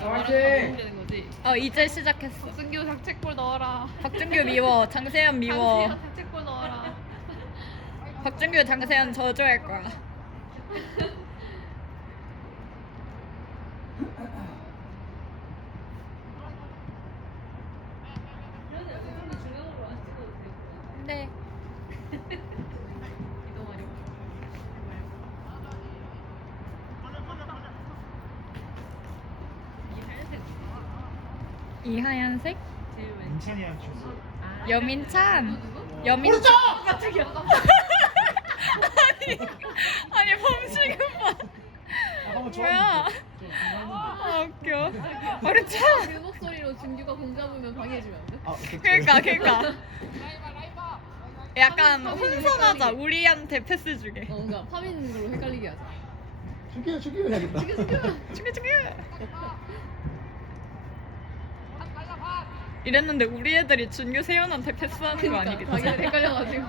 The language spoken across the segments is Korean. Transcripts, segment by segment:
화이팅! 어 이제 시작했어. 박준규 작책골 넣어라. 박준규 미워. 장세현 미워. 장세현 작책골 넣어라. 박준규 장세현 저주할 거야. 네. 이동하려고. 이 하얀색 이하얀색 주소. 아, 여민찬. 여민찬. 아니 아니 범식 오빠. 아, 한번 뭐야? 아 웃겨. 오른쪽. 그 목소리로 준규가 공 잡으면 방해해주면 안 돼? 아, 그쵸. 그러니까 그러니까. 약간 혼선하자. 우리한테 패스 주게. 어, 뭔가 파민 걸로 헷갈리게 하자. 죽여 죽여 해야겠다. 죽여 죽여. 죽여 죽여. 이랬는데 우리 애들이 준규 세연한테 패스하는 거 그러니까 아니겠지? 자기들 헷갈려가지고.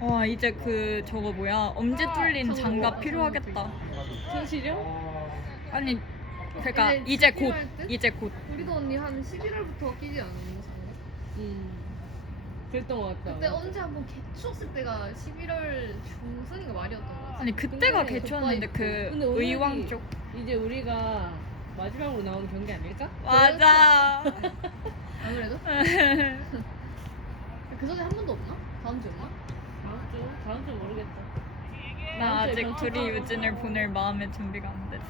와 이제 그 저거 뭐야 엄지 뚫린 저거 장갑? 필요하겠다. 진실이요? 아니 그러니까 이제 이제 곧? 이제 곧. 우리도 언니 한 11월부터 끼지 않았나? 음. 그랬던 것 같다. 그때 언제 한번 개추웠을 때가 11월 중순인가 말이었던 것 같아. 아니 그때가 근데 덥다 그 입고. 근데 오늘이 의왕 쪽. 이제 우리가 마지막으로 나온 경기 아닐까? 맞아. 안 그래도? 그 전에 한 번도 없나? 다음 주였나? 다음 주? 다음 주 모르겠다. 나 아직 둘이. 유진을 보낼 마음의 준비가 안 됐어.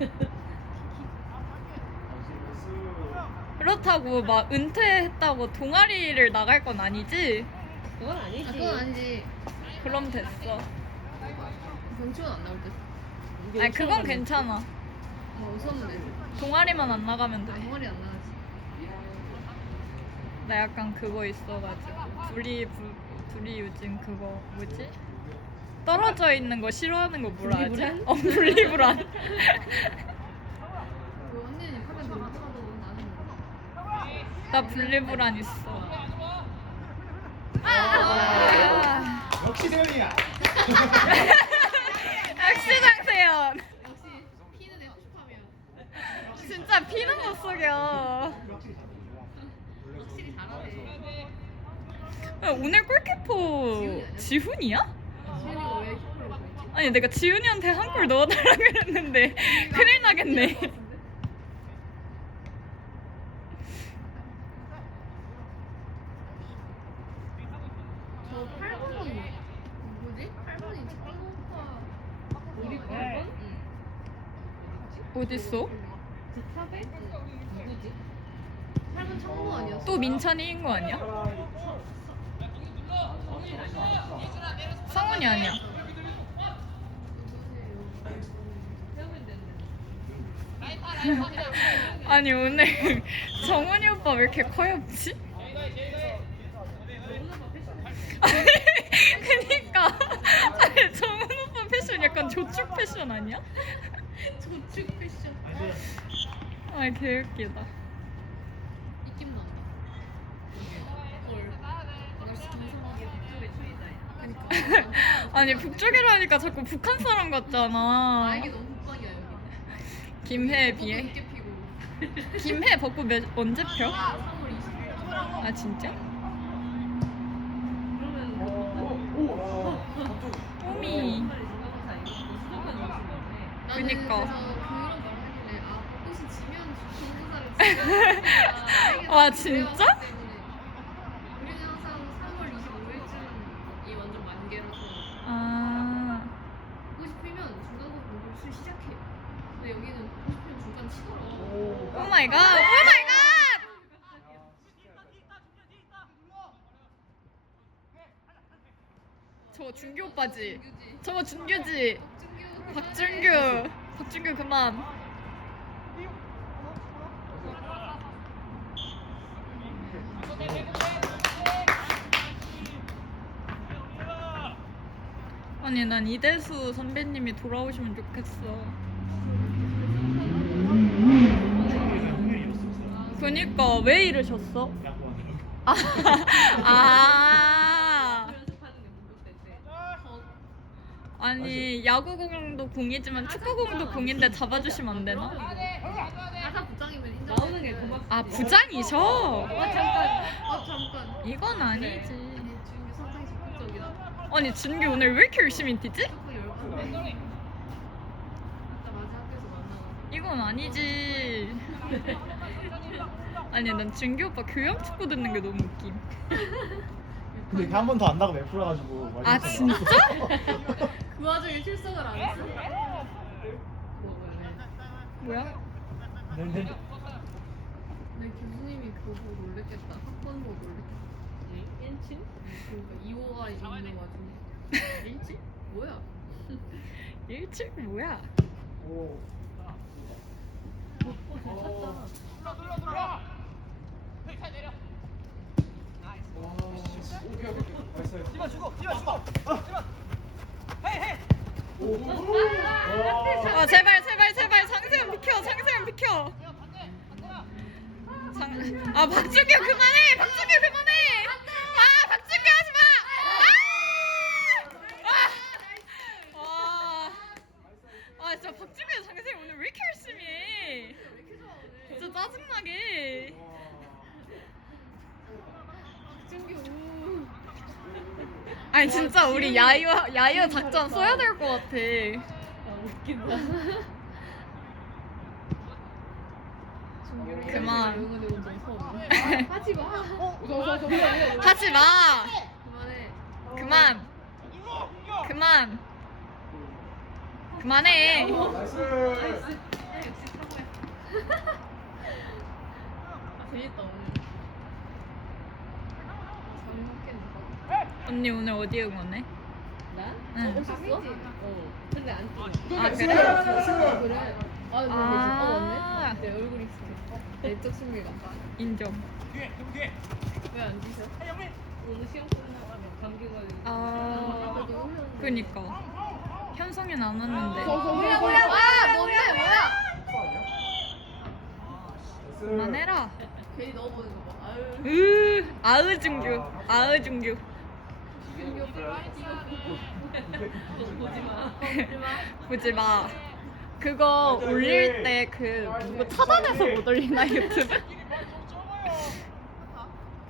그렇다고 막 은퇴했다고 동아리를 나갈 건 아니지? 그건 아니지. 아, 그건 아니지. 그럼 됐어. 병치원 안 나올 때. 이게 아니 그건 괜찮아. 뭐 웃었는데. 동아리만 안 나가면 돼. 덩어리 안 나가지. 나 약간 그거 있어가지고 둘이 부, 둘이 요즘 그거 뭐지? 떨어져 있는 거 싫어하는 거 뭐라 하지? 분리불안? 어 분리불안. 그 언니는 하면 너무 차도 나는 뭐. 나 분리불안 있어. 아! 역시 세연이야. 역시 장세현. 역시 피는 애 축하면 진짜 피는 못 속여. 확실히 잘하네. 야, 오늘 골키퍼 지훈이야? 지훈이가 왜 키퍼를? 아니 내가 지훈이한테 한 골 넣어달라 그랬는데 큰일 나겠네. 저 8번이 뭐지? 8번이 창모 오빠 우리 어, 번 응. 어딨어? 8번 창모 아니었어? 또 민찬이인 거 아니야? 성훈이 아니야. 아니 오늘 정훈이 오빠 왜 이렇게 커엽지? 그니까 정훈 오빠 패션 약간 조축 패션 아니야? 조축 패션 아 개웃기다. 입김 난다 아니 북쪽이라니까 자꾸 북한 사람 같잖아. 아 이게 너무 북방이야 여기 김해에 비해. 피고 김해 벚꽃 몇, 언제 펴? 3월 20일 아 진짜? 그러면. 나는 그니까. 그래서 그런 말 하길래 아 벚꽃이 지면 지면 와, 진짜? 우리는 항상 3월 25일쯤이 완전 만개라서 아 벚꽃이 피면 중간고사 공부를 시작해 근데 여기는 벚꽃이 피면 중간 치더라고 오 마이 갓. 오 마이 갓. 저거 준규 오빠지. 준규지 저거 준규지. 박준규 박준규. 박준규 그만. 아니 난 이대수 선배님이 돌아오시면 좋겠어. 그니까 왜 이러셨어? 아. 아. 아니 야구공도 공이지만 축구공도 공인데 잡아주시면 안 되나? 부장이면 인정. 나오는 게 고맙지. 아 부장이셔? 아 잠깐. 아 잠깐. 이건 아니지. 아니 준규 오늘 왜 이렇게 열심히 뛰지? 이건 아니지. 아니 난 준규 오빠 교양 축구 듣는 게 너무 웃김. 근데 걔한번 더안 나가면 F라 가지고. 아 진짜? 그 와중에 출석을 안 했어. 뭐야? 네, 네. 내 교수님이 그거 보고 놀랬겠다. 학번 보고 놀랬겠다. 인친? 그러니까 2호가 있는 와중에. 일치? 뭐야? 일찍 뭐야? 오. 오, 잘 찼다. 오케이 오케이. 나이스. 뛰면 주고 뛰면 주고 아 제발 제발 제발 장세현 비켜 장세현 비켜. 장... 아 박준규 그만해 박준규 그만해. 아 박준규 하지 마. 아! 아! 아 진짜 박준규 장세현 오늘 왜 이렇게 열심히 해? 진짜 짜증나게. 박준규. 아니 진짜 우리 야유 야유 작전 써야 될 것 같아. 아, 웃긴다. 그만. 하지 마. 하지 마. 그만해. 그만. 그만. 그만해. 나이스. 아, 재밌다 오늘. 잘 먹겠는데. 언니 오늘 어디 응원해? 나? 응. 오셨어? 어. 근데 안 뛰어. 아 그래? 아, 그래? 아, 나 아. 아~ 내 얼굴 익숙해. 내적 친밀감. 인정. 왜안 뛰셔? 오늘 시험 끝나가면 감기 걸리고. 아. 그니까 현성이는 안 왔는데. 뭐야 뭐야 와 뭔데 뭐야? 그만해라. 괜히 넣어보는 거 봐. 아유. 으 아으 중규 아으 중규. 오빠 보지 마. 보지 마. 그거 올릴 때 그 누구 차단해서 못 올리나 유튜브?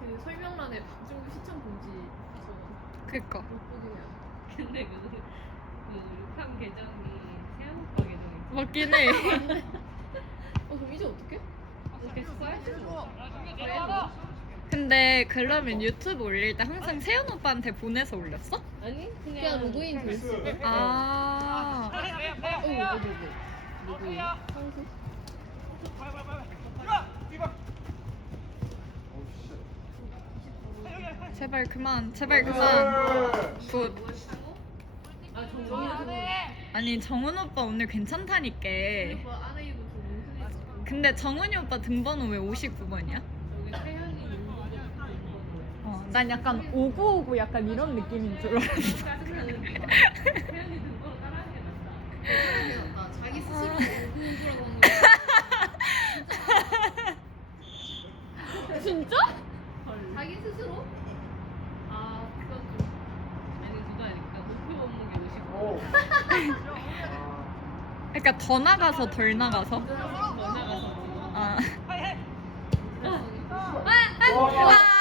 그 설명란에 박준규 시청 공지 그니까. 못 해요. 근데 그, 그, 한 계정이 세연 오빠 계정이 맞긴 해. 어 그럼 이제 어떡해? 이렇게 써야지. 근데 그러면 유튜브 올릴 때 항상 세연 오빠한테 보내서 올렸어? 아니, 그냥. 그냥 로그인 됐어. 아. 어 누구 누구 누구? 선수? 제발 그만. 제발 그만. 굿. 아, 정정이 아니 정은 오빠 오늘 괜찮다니까. 오빠 안에 입은 그 몽둥이 있어. 근데 정은이 오빠 등번호 왜 59번이야? 난 약간 5959 약간 이런 느낌인 줄 알았어. 자기 스스로 아. 공부라고 한 거. 진짜? 자기 스스로? 아 그건 좀. 아니, 그거 아니까 목표 몸무게 55. 오. 그러니까 더 나가서 덜 나가서? 더 나가서. 아. 와. 아.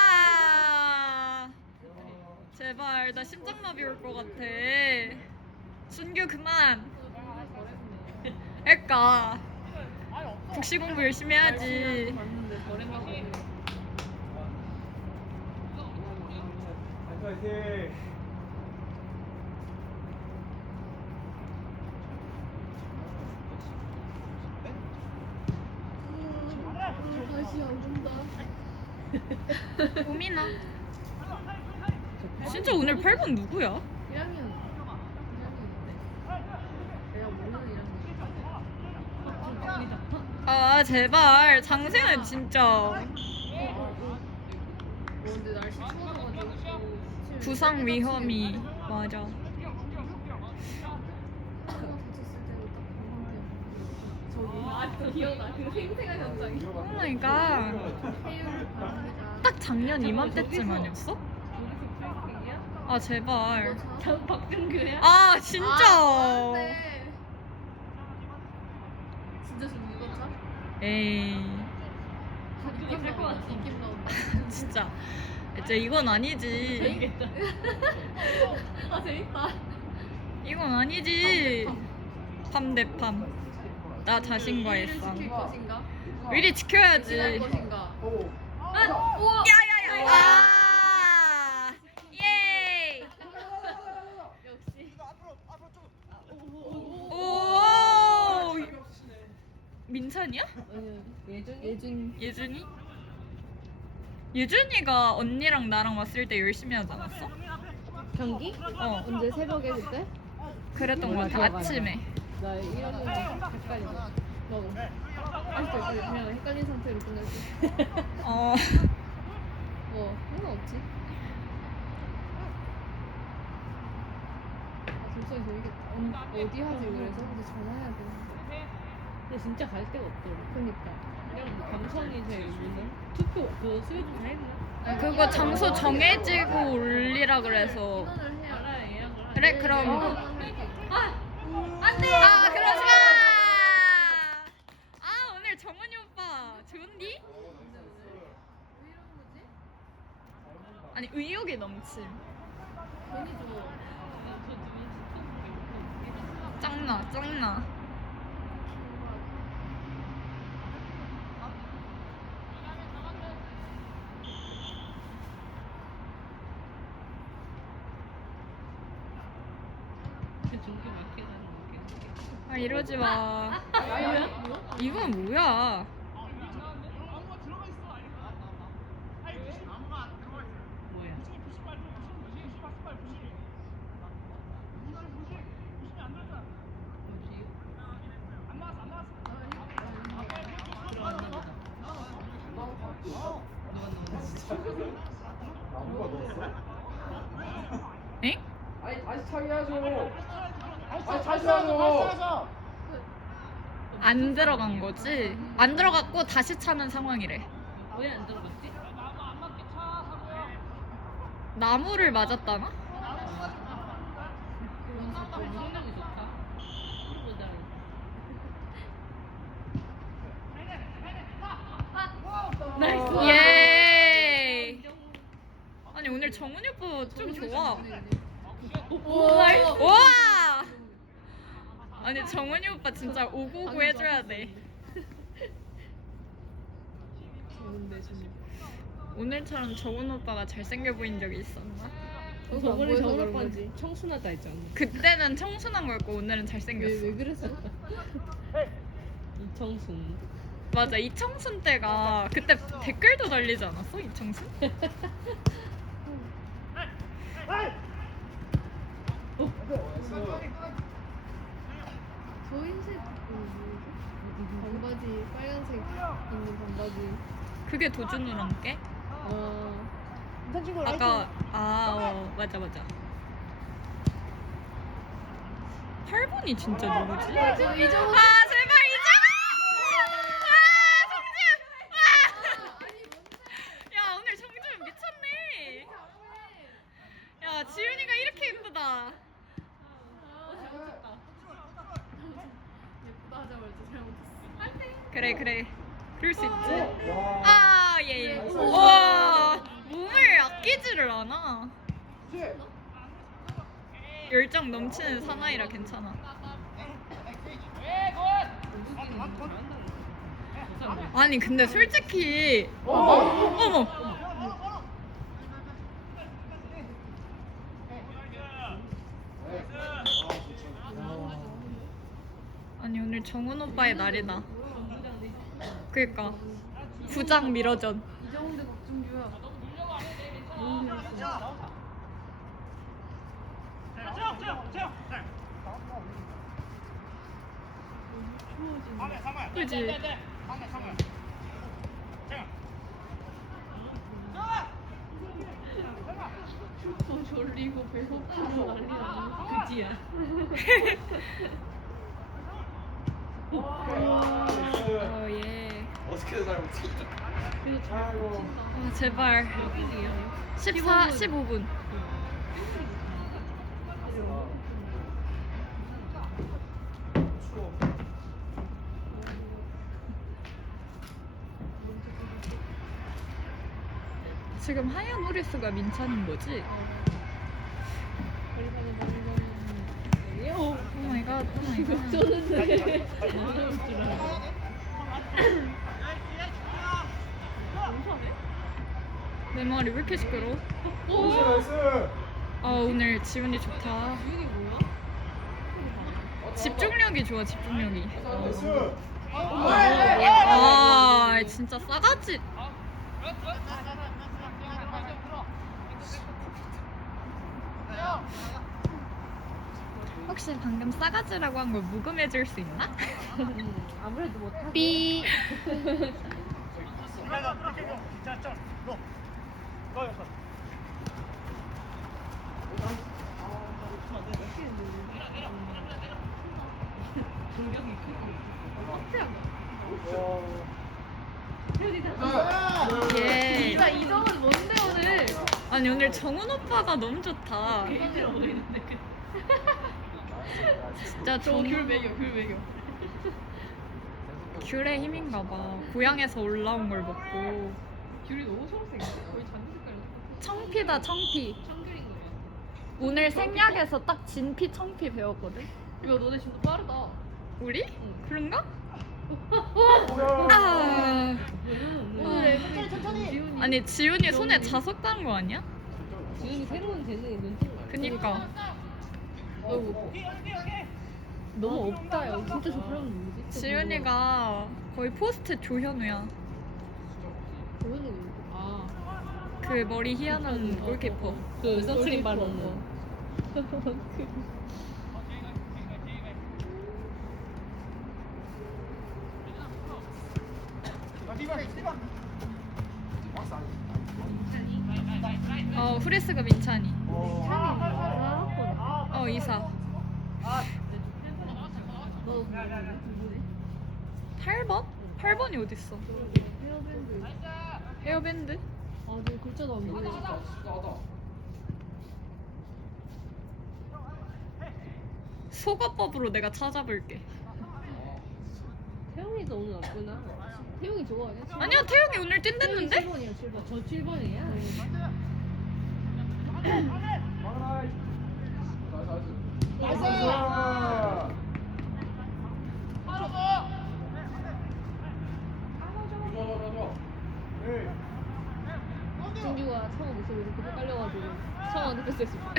제발 나 심장마비 올 것 같아. 준규 그만. 그러니까 국시 공부 열심히 해야지. 봤는데 저렴하고. 화이팅. 다시 안 본다. 고민아. 진짜 오늘 8번 누구야? 1학년. 1학년인데. 내가 모르는 1학년. 아 제발 장생은 진짜. 부상 위험이 맞아. 아그 바랍니다. 딱 작년 이맘때쯤 아니었어? 여기서 브레이킹이야? 아 제발. 장 박준규야? 아 진짜. 아, 네. 진짜 좀 읽었죠? 에이 박준규 살것 같아. 느낌 나온다. 진짜. 진짜 이건 아니지. 재밌겠다. 아 재밌다. 이건 아니지. 대 밤. 나 자신과의 의리를 싸움. 지킬 것인가? 의리 지켜야지. 지킬 것인가? 오. 아, 우와. 야야야. 아. 예. 역시. 오. 민찬이야? 예준이? 예준. 예준이? 예준이가 언니랑 나랑 왔을 때 열심히 하지 않았어? 경기? 어. 언제 새벽에 그때? 그랬던 것 같아. 기억. 아침에. 나 1학년 헷갈리네. 너도. 아직도. 그냥 헷갈린 상태로 끝났지. 어. 뭐 상관없지. 아,总算 재밌겠다. 언- 어디 하지 그래서? 근데 전화해야 되는데. 근데 진짜 갈 데가 없더라. 그니까. 그냥 감성이 제일 있는 투표 그 수요일 다 했나? 그거 장소 정해지고 올리라 그래서. 예약을 하 그래 그럼. 아, 안돼. 아 그러지 마. 아 오늘 정은이 오빠 좋은디? 아니 의욕이 넘침. 괜히. 짱나 짱나. 종교 느낌. 아 이러지 마. 뭐야? 이건? 뭐야? 뭐지? 나무가 넣었어? 엥? 아니 다시 차기하죠. 아니 다시 하죠. 안 들어간 거지? 안 들어갔고 다시 차는 상황이래. 왜 안 들어갔지? 나무를 맞았다나? 성능이 좋다. 보자. 나이스. 예. 아니 오늘 정은이 오빠 좀 좋아. 오, 와. 아니 정은이 오빠 진짜 오고고 해줘야 돼. 좋은데 좋은데. 오늘처럼 정은 오빠가 잘생겨 보인 적이 있었나? 저번에 정원 오빠 청순하다 했잖아. 그때는 청순한 거였고 오늘은 잘생겼어. 왜 왜 그랬어? 이청순. 맞아 이청순 때가 그때 댓글도 달리지 않았어 이청순? 저 흰색 반바지 빨간색 있는 반바지. 그게 도준우랑 게? 어. 아까 아 어, 맞아 맞아 8번이 진짜 누구지? 아! 아 정준! 아! 야 오늘 정준 미쳤네 야 지윤이가 이렇게 예쁘다 예쁘다 하자마자 잘못했어. 그래 그래 그럴 수 있지 와. 아 예예 와 몸을 아끼지를 않아 열정 넘치는 사나이라 괜찮아. 아니 근데 솔직히. 어머. 아니 오늘 정훈 오빠의 날이다. 그니까. 부장 밀어전 이정훈 대 박준규야. 그지 더 졸리고 배고프고 난리 나네. 그지야. 어예 어떻게 잘 못해 그래서 아이고 아, 제발. 몇 분이에요? 14, 15분. 추워 지금 하얀 우리수가 민찬인 거지? 오 마이 갓, 오 마이 갓. 쩌는 내 말이 왜 이렇게 시끄러워? 아, 오늘 지훈이 좋다. 집중력이 좋아, 집중력이. 나이스 아, 진짜 싸가지. 혹시 방금 싸가지라고 한 걸 묵음해 줄 수 있나? 음, 아무래도 못하고 삐. 예. 이 뭔데 오늘? 아니 오늘 정훈 오빠가 너무 좋다. 힘들어 보이는데 그 진짜 정귤 먹여 귤 먹여. 귤의 힘인가 봐. 고향에서 올라온 걸 먹고. 귤이 너무 초록색인데 거의 잔디 색깔. 청피다 청피. 청귤인 거 같아. 오늘 생략에서 딱 진피 청피 배웠거든. 야 너네 진짜 빠르다. 우리? 그런가? 아. 오늘 천천히. 지훈이 아니 지훈이 손에 자석 단 거 아니야? 지훈이 새로운 재능이 거야 그니까. 어이구 너무 없다 야 진짜 저 사람 누구지? 지훈이가 거의 포스트 조현우야. 조현이? 아 그 머리 희한한 골키퍼. 그 선크림 바르는 거어 후레스가 민찬이. 어. 어 이사. 너 누구지? 8번? 8번이 어딨어? 헤어밴드? 아저 글자도 안 보여 속어법으로 내가 찾아볼게. 태용이도 오늘 왔구나 태용이 좋아해? 아니야 태용이 오늘 뛴댔는데? 7번이야 7번 저 7번이야? 나이스 네. 진규가 창호 모습 이 이렇게 헷갈려가지고. 창호한테 패스했어 와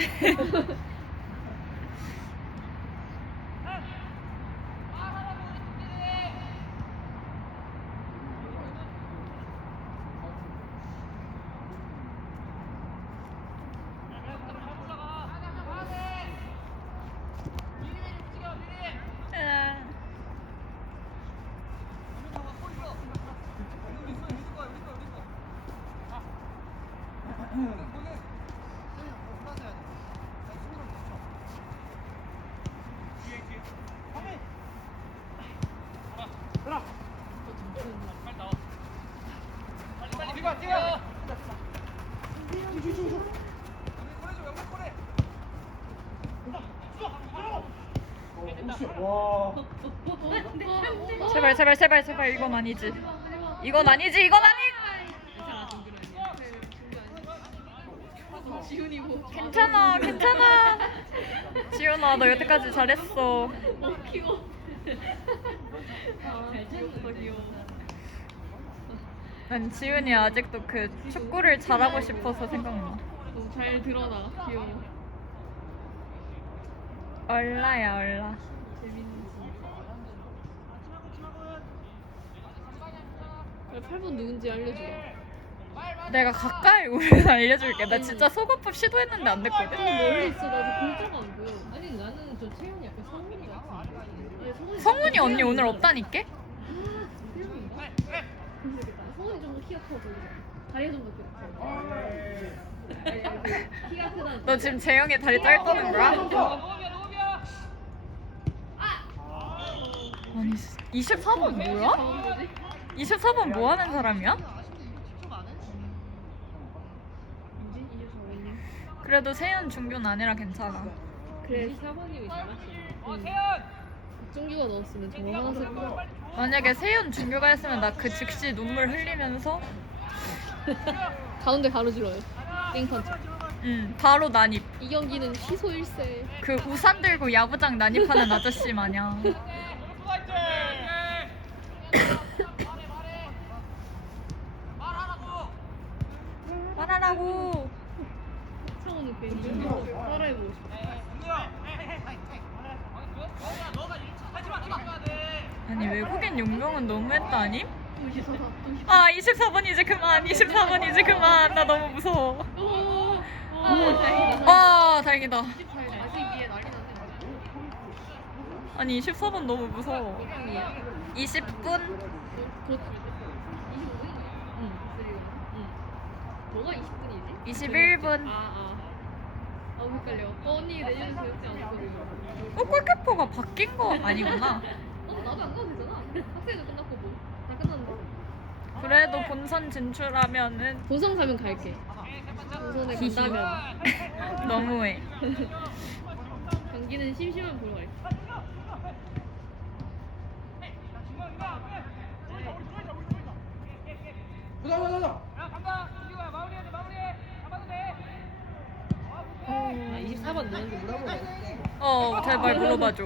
제발 제발 제발 제발 이건 아니지. 이건 아니지 이건 아니. 괜찮아 괜찮아. 지훈아 너 여태까지 잘했어. 귀여워. 잘 챙겼다 귀여워 난 지훈이 아직도 그 축구를 잘하고 싶어서 생각나. 너무 잘 드러나. 귀여워. 얼라야 얼라. 재밌는지. 8번 누군지 알려주라. 내가 가까이 오면 알려줄게. 나 진짜 속어법 시도했는데 안 됐거든. 멀리 있어. 나도 글자가 안 보여. 아니 나는 저 채용이 약간 성민이 성훈이 성훈이 언니 오늘 없다니까? 성훈이 좀 키가 커 보이잖아. 다리가 좀더 커. 아니, 아니, 그 키가 크다. 너 지금 재영이 다리 짧다는 거야? 아니 24번 뭐야? 뭐지? 24번 뭐 하는 사람이야? 뭐지? 이제 저번에. 그래도 세연 중교는 아니라 괜찮아. 그래. 24번님이 잘하시네. 박 종규가 넣었으면 더 많았을 거야. 만약에 세연 중교가 했으면 나 그 즉시 눈물 흘리면서 가운데 가로질러요. 땡펀치. 응 바로 난입. 이 경기는 취소 1세. 그 우산 들고 야구장 난입하는 아저씨 마냥. 말하라고. 창호는 괜히 따라해보고 싶어. 아니 외국인 이제 다아 24번 이제 그만 24번 이제 그만 나 너무 무서워 아, 다행이다. 아 다행이다 아직 위에 난리 났네. 아니 24번 너무 무서워 20분 그렇지. 25분인가? 응. 응. 뭐가 20분이지? 21분 아, 아. 아, 헷갈려. 어, 언니 내년 되었지 않거든. 어 골키퍼가 바뀐 거 아니구나 어, 나도 안 가도 되잖아. 학생도 끝났고 뭐. 다 끝났는데. 그래도 본선 진출하면은 본선 가면 갈게. 본선에 히히. 간다면. 너무해 경기는 심심한 보러 갈게. 보자 보자 보자. 아, 24번 누군지 물어보고. 어 제발 물어봐줘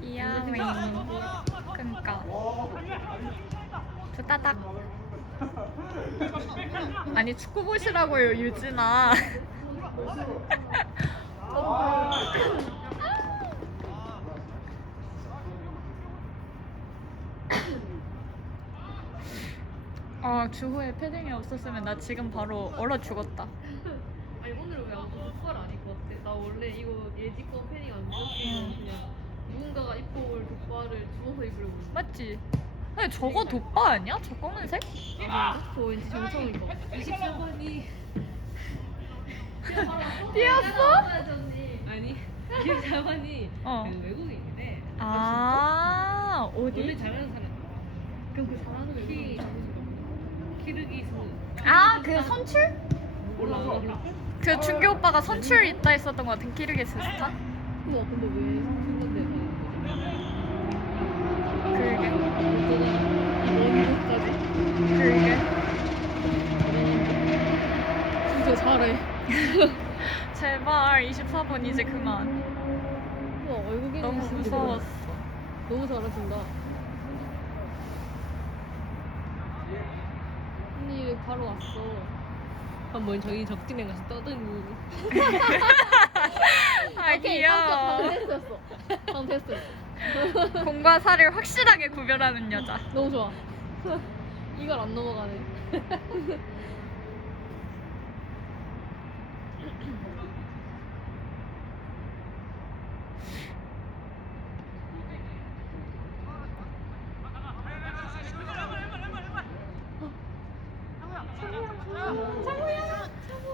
귀여워. 그니까 두따닥 아니 축구 보시라고요 유진아 아 주호에 패딩이 없었으면 나 지금 바로 얼어 죽었다 아니 오늘은 왜 아무도 족발 안 입고 왔대? 나 원래 이거 예지권 패딩 안 입었으면 그냥 누군가가 입고 올 족발을 주워서 입으려고 했는데 맞지? 근데 저거 돋바 아니야? 저 검은색? 아닌가? 저 왠지 정성일 것 같아 24번이 뛰었어? 아니 24번이 어. 그 외국인인데 아 원래 어디? 잘하는 사람. 그럼 그 잘하는 키 키르기스. 아 그 선출? 몰라 몰라. 그 준규 오빠가 선출 있다 했었던 것 같은 키르기스스탄? 우와 근데 왜 상근데 그러게. 이런 곳까지? 그러게. 진짜 잘해. 제발 24번 이제 그만. 우와 외국인 너무 무서웠어. 너무 잘하신다. 언니 왜 바로 왔어 한번 저희 적진에 가서 떠드니. 아 귀여워. 방금 테스트였어. 공과 사를 확실하게 구별하는 여자. 너무 좋아. 이걸 안 넘어가네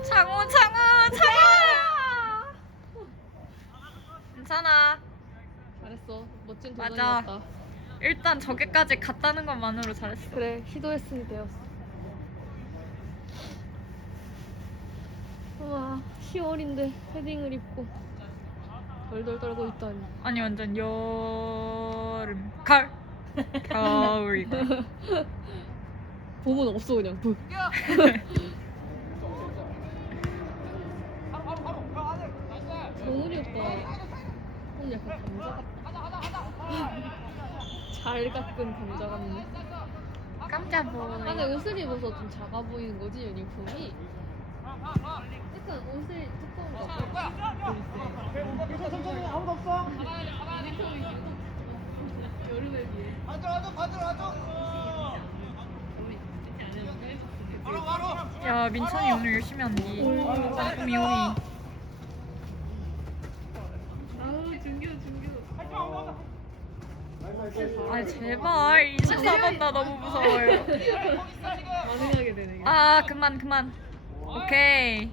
창호 창호 창호 괜찮아 잘했어 멋진 맞아. 도전이었다. 일단 저기까지 갔다는 것만으로 잘했어. 그래 시도했으니 되었어. 우와 10월인데 패딩을 입고 덜덜 떨고 있다니. 아니 완전 여름 가을. 겨울이다. 봄은 없어 그냥. 부. 약간 감자 같다 잘 깎은 감자 같네 깜짝 안에 보이 옷을 입어서 좀 작아 보이는 거지 유니폼이? 약간 옷을 두꺼운 거 같아 천천히 천천히 아무도 없어. 유니폼이 여름에 비해. 앉아 앉아 앉아 앉아. 야 민찬이 오늘 열심히 한디 짬뽕이 오이 아우 준규 준규 아 제발. 24번 나 너무 무서워요. 반응하게 되네. 아 그만 그만. 오케이